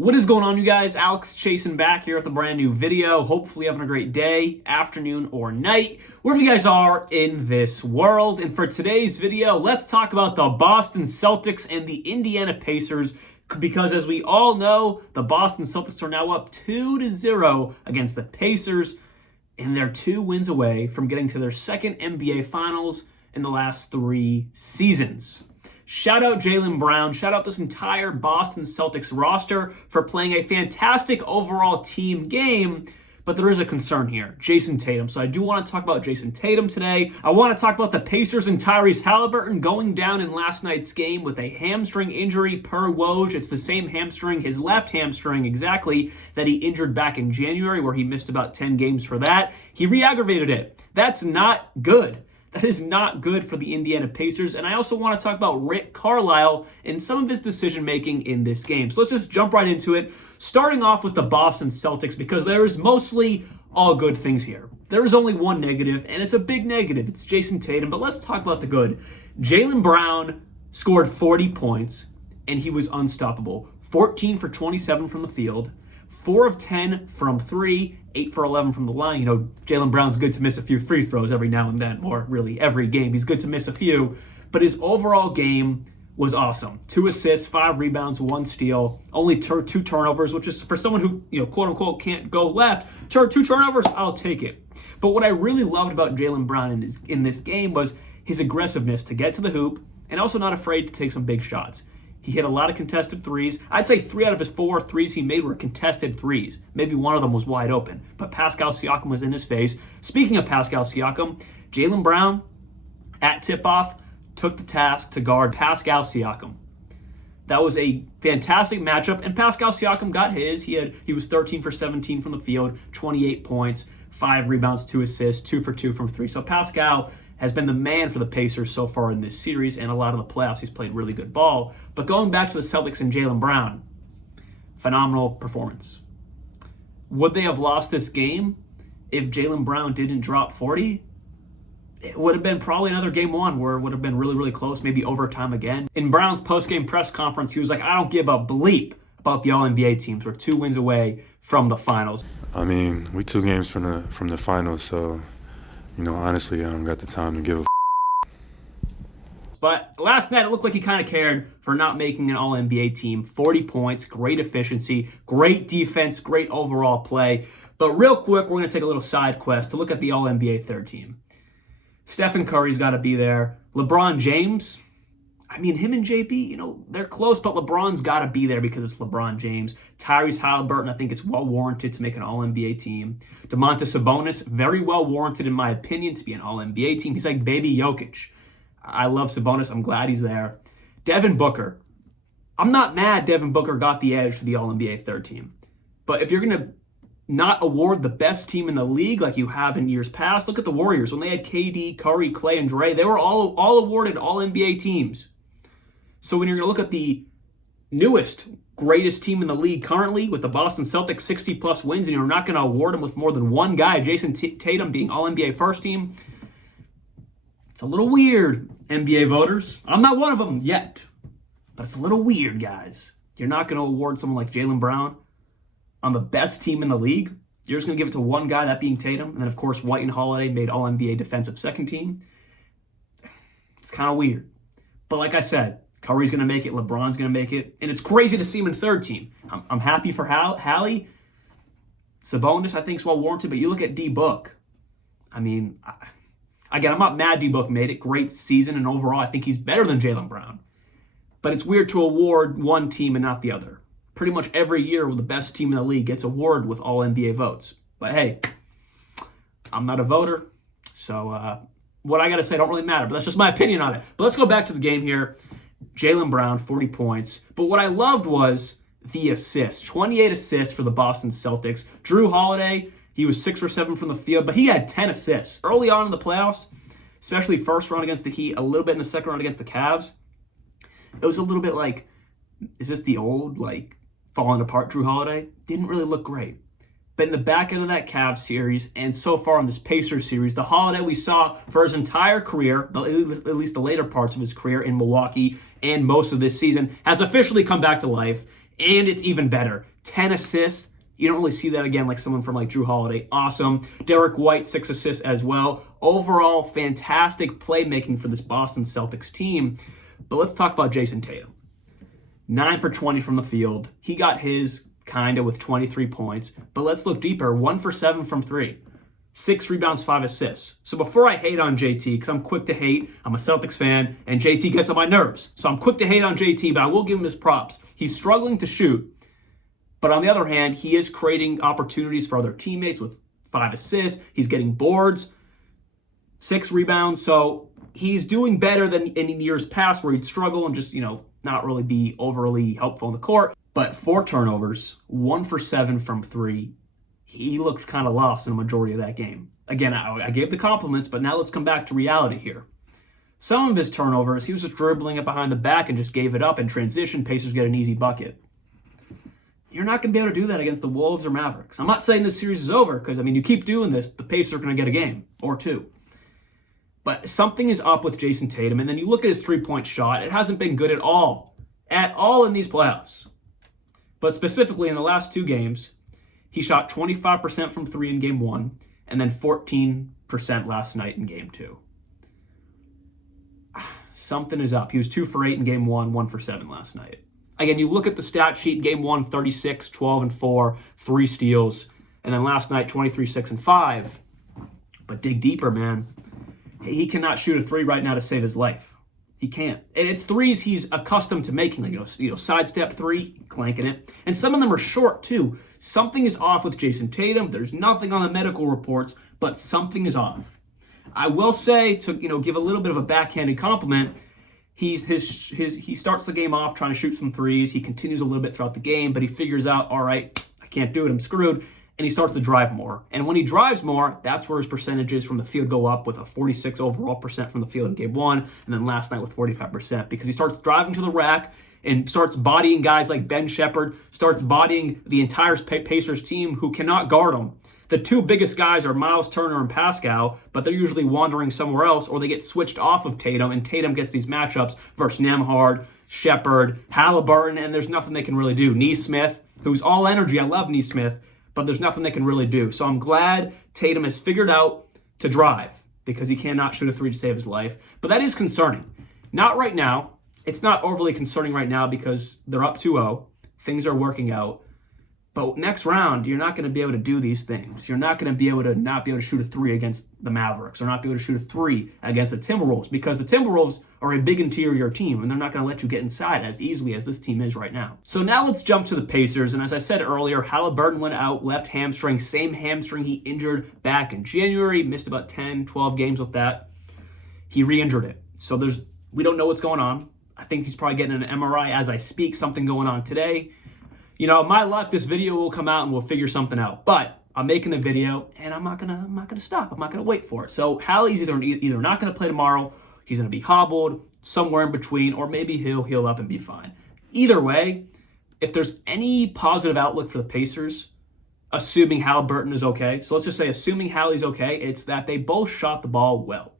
What is going on, you guys? Alex chasing back here with a brand new video. Hopefully having a great day, afternoon, or night, wherever you guys are in this world. And for today's video, let's talk about the Boston Celtics and the Indiana Pacers, because as we all know, the Boston Celtics are now up 2-0 against the Pacers, and they're 2 wins away from getting to their second NBA Finals in the last 3 seasons. Shout out Jaylen Brown, shout out this entire Boston Celtics roster for playing a fantastic overall team game, but there is a concern here, Jason Tatum. So I do want to talk about Jason Tatum today. I want to talk about the Pacers and Tyrese Haliburton going down in last night's game with a hamstring injury per Woj. It's the same hamstring, his left hamstring exactly, that he injured back in January, where he missed about 10 games for that. He re-aggravated it. That's not good. That is not good for the Indiana Pacers. And I also want to talk about Rick Carlisle and some of his decision-making in this game. So let's just jump right into it, starting off with the Boston Celtics, because there is mostly all good things here. There is only one negative, and it's a big negative. It's Jason Tatum, but let's talk about the good. Jaylen Brown scored 40 points, and he was unstoppable. 14 for 27 from the field, 4 of 10 from 3, 8 for 11 from the line. You know, Jaylen Brown's good to miss a few free throws every now and then, or really every game. He's good to miss a few, but his overall game was awesome. 2 assists, 5 rebounds, 1 steal, only 2 turnovers, which is for someone who, you know, quote unquote can't go left. 2 turnovers, I'll take it. But what I really loved about Jaylen Brown in this game was his aggressiveness to get to the hoop and also not afraid to take some big shots. He hit a lot of contested threes. I'd say 3 out of his 4 threes he made were contested threes. Maybe one of them was wide open, but Pascal Siakam was in his face. Speaking of Pascal Siakam, Jaylen Brown at tip-off took the task to guard Pascal Siakam. That was a fantastic matchup, and Pascal Siakam got his. He was 13 for 17 from the field, 28 points, 5 rebounds, 2 assists, 2 for 2 from 3. So Pascal has been the man for the Pacers so far in this series, and a lot of the playoffs he's played really good ball. But going back to the Celtics and Jaylen Brown, phenomenal performance. Would they have lost this game if Jaylen Brown didn't drop 40? It would have been probably another game 1 where it would have been really, really close, maybe overtime again. In Brown's post-game press conference, he was like, I don't give a bleep about the All-NBA teams. We're 2 wins away from the finals. I mean, we 2 games from the finals, so, you know, honestly, I don't got the time to give a But last night, it looked like he kind of cared for not making an All-NBA team. 40 points, great efficiency, great defense, great overall play. But real quick, we're going to take a little side quest to look at the All-NBA third team. Stephen Curry's got to be there. LeBron James, I mean, him and JB, you know, they're close, but LeBron's got to be there because it's LeBron James. Tyrese Haliburton, I think it's well warranted to make an All-NBA team. Domantas Sabonis, very well warranted, in my opinion, to be an All-NBA team. He's like baby Jokic. I love Sabonis. I'm glad he's there. Devin Booker. I'm not mad Devin Booker got the edge to the All-NBA third team. But if you're going to not award the best team in the league like you have in years past, look at the Warriors. When they had KD, Curry, Clay, and Dre, they were all awarded All-NBA teams. So when you're going to look at the newest, greatest team in the league currently with the Boston Celtics 60-plus wins, and you're not going to award them with more than one guy, Jason Tatum being All-NBA first team, it's a little weird, NBA voters. I'm not one of them yet, but it's a little weird, guys. You're not going to award someone like Jaylen Brown on the best team in the league. You're just going to give it to one guy, that being Tatum. And then, of course, White and Holiday made All-NBA defensive second team. It's kind of weird. But like I said, Curry's going to make it. LeBron's going to make it. And it's crazy to see him in third team. I'm happy for Hallie. Sabonis, I think, is well warranted. But you look at D-Book. I mean, again, I'm not mad D-Book made it. Great season, and overall, I think he's better than Jaylen Brown. But it's weird to award one team and not the other. Pretty much every year, the best team in the league gets awarded with all NBA votes. But hey, I'm not a voter, so what I got to say don't really matter. But that's just my opinion on it. But let's go back to the game here. Jaylen Brown, 40 points. But what I loved was the assists. 28 assists for the Boston Celtics. Drew Holiday, he was 6 for 7 from the field, but he had 10 assists. Early on in the playoffs, especially first round against the Heat, a little bit in the second round against the Cavs, it was a little bit like, is this the old, like, falling apart Drew Holiday? Didn't really look great. But in the back end of that Cavs series, and so far in this Pacers series, the Holiday we saw for his entire career, at least the later parts of his career in Milwaukee and most of this season, has officially come back to life. And it's even better. 10 assists. You don't really see that again like someone from like Drew Holiday. Awesome. Derek White, 6 assists as well. Overall, fantastic playmaking for this Boston Celtics team. But let's talk about Jayson Tatum. 9 for 20 from the field. He got his kind of with 23 points. But let's look deeper. 1 for 7 from 3. 6 rebounds, 5 assists. So before I hate on JT, because I'm quick to hate, I'm a Celtics fan, and JT gets on my nerves. So I'm quick to hate on JT, but I will give him his props. He's struggling to shoot. But on the other hand, he is creating opportunities for other teammates with 5 assists. He's getting boards, 6 rebounds. So he's doing better than in years past where he'd struggle and just, not really be overly helpful in the court. But 4 turnovers, 1 for 7 from 3. He looked kind of lost in the majority of that game. Again, I gave the compliments, but now let's come back to reality here. Some of his turnovers, he was just dribbling it behind the back and just gave it up in transition. Pacers get an easy bucket. You're not going to be able to do that against the Wolves or Mavericks. I'm not saying this series is over because, you keep doing this, the Pacers are going to get a game or 2. But something is up with Jayson Tatum, and then you look at his three-point shot. It hasn't been good at all in these playoffs. But specifically in the last 2 games, he shot 25% from 3 in Game 1, and then 14% last night in Game 2. Something is up. He was 2 for 8 in Game 1, 1 for 7 last night. Again, you look at the stat sheet, Game 1, 36, 12, and 4, 3 steals. And then last night, 23, 6, and 5. But dig deeper, man. He cannot shoot a 3 right now to save his life. He can't. And it's threes he's accustomed to making. Like, sidestep 3, clanking it. And some of them are short, too. Something is off with Jayson Tatum. There's nothing on the medical reports, but something is off. I will say, to give a little bit of a backhanded compliment, he starts the game off trying to shoot some threes. He continues a little bit throughout the game, but he figures out, all right, I can't do it, I'm screwed, and he starts to drive more. And when he drives more, that's where his percentages from the field go up with a 46 overall percent from the field in Game 1, and then last night with 45%, because he starts driving to the rack and starts bodying guys like Ben Shepherd, starts bodying the entire Pacers team who cannot guard him. The 2 biggest guys are Miles Turner and Pascal, but they're usually wandering somewhere else, or they get switched off of Tatum, and Tatum gets these matchups versus Nembhard, Shepherd, Haliburton, and there's nothing they can really do. Nesmith, who's all energy. I love Nesmith, but there's nothing they can really do. So I'm glad Tatum has figured out to drive, because he cannot shoot a 3 to save his life. But that is concerning. Not right now. It's not overly concerning right now because they're up 2-0. Things are working out. But next round, you're not going to be able to do these things. You're not going to be able to not be able to shoot a 3 against the Mavericks or not be able to shoot a 3 against the Timberwolves, because the Timberwolves are a big interior team and they're not going to let you get inside as easily as this team is right now. So now let's jump to the Pacers. And as I said earlier, Haliburton went out, left hamstring, same hamstring he injured back in January, missed about 10, 12 games with that. He re-injured it. So we don't know what's going on. I think he's probably getting an MRI as I speak, something going on today. My luck, this video will come out and we'll figure something out. But I'm making the video and I'm not gonna stop. I'm not gonna wait for it. So Hallie's either not gonna play tomorrow, he's gonna be hobbled, somewhere in between, or maybe he'll heal up and be fine. Either way, if there's any positive outlook for the Pacers, assuming Haliburton is okay, so let's just say assuming Hallie's okay, it's that they both shot the ball well.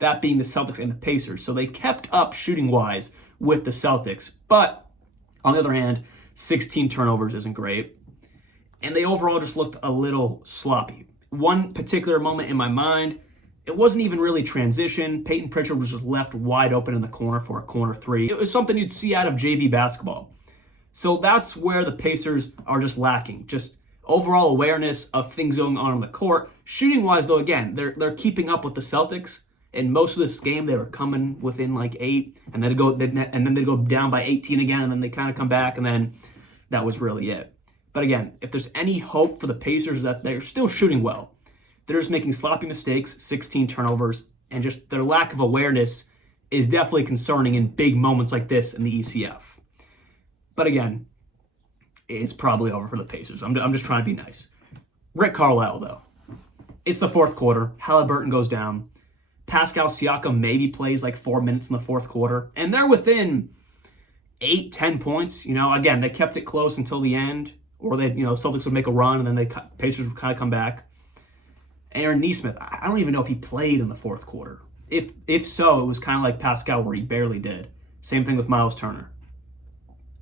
That being the Celtics and the Pacers. So they kept up shooting-wise with the Celtics. But on the other hand, 16 turnovers isn't great. And they overall just looked a little sloppy. One particular moment in my mind, it wasn't even really transition. Peyton Pritchard was just left wide open in the corner for a corner 3. It was something you'd see out of JV basketball. So that's where the Pacers are just lacking. Just overall awareness of things going on the court. Shooting-wise, though, again, they're keeping up with the Celtics. In most of this game, they were coming within like 8, and then they go down by 18 again, and then they kind of come back, and then that was really it. But again, if there's any hope for the Pacers, that they're still shooting well. They're just making sloppy mistakes, 16 turnovers, and just their lack of awareness is definitely concerning in big moments like this in the ECF. But again, it's probably over for the Pacers. I'm just trying to be nice. Rick Carlisle, though. It's the 4th quarter. Haliburton goes down. Pascal Siakam maybe plays like 4 minutes in the 4th quarter. And they're within 8, 10 points. Again, they kept it close until the end. Or Celtics would make a run and then Pacers would kind of come back. Aaron Nesmith, I don't even know if he played in the 4th quarter. If so, it was kind of like Pascal where he barely did. Same thing with Miles Turner.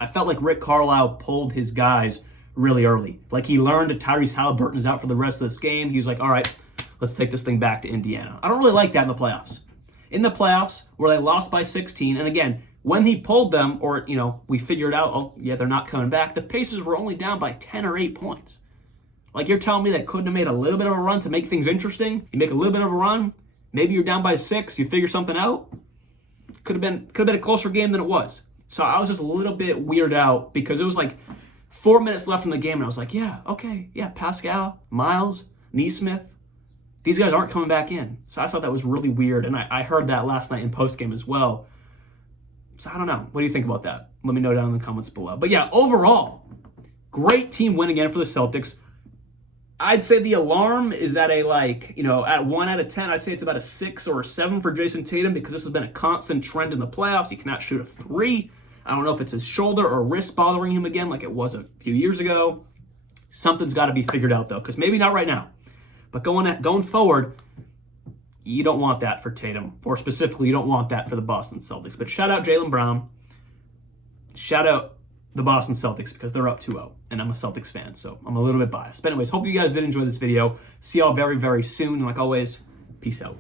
I felt like Rick Carlisle pulled his guys really early. Like he learned that Tyrese Haliburton is out for the rest of this game. He was like, all right, let's take this thing back to Indiana. I don't really like that in the playoffs. In the playoffs, where they lost by 16, and again, when he pulled them, or, we figured out, oh, yeah, they're not coming back, the Pacers were only down by 10 or 8 points. Like, you're telling me they couldn't have made a little bit of a run to make things interesting? You make a little bit of a run, maybe you're down by 6, you figure something out? Could have been a closer game than it was. So I was just a little bit weirded out because it was like 4 minutes left in the game, and I was like, yeah, okay, yeah, Pascal, Miles, Nesmith, these guys aren't coming back in. So I thought that was really weird, and I heard that last night in postgame as well. So I don't know. What do you think about that? Let me know down in the comments below. But yeah, overall, great team win again for the Celtics. I'd say the alarm is at a at 1 out of 10, I'd say it's about a 6 or a 7 for Jason Tatum because this has been a constant trend in the playoffs. He cannot shoot a 3. I don't know if it's his shoulder or wrist bothering him again like it was a few years ago. Something's got to be figured out, though, because maybe not right now. But going forward, you don't want that for Tatum, or specifically, you don't want that for the Boston Celtics. But shout out Jaylen Brown. Shout out the Boston Celtics because they're up 2-0, and I'm a Celtics fan, so I'm a little bit biased. But anyways, hope you guys did enjoy this video. See y'all very, very soon. And like always, peace out.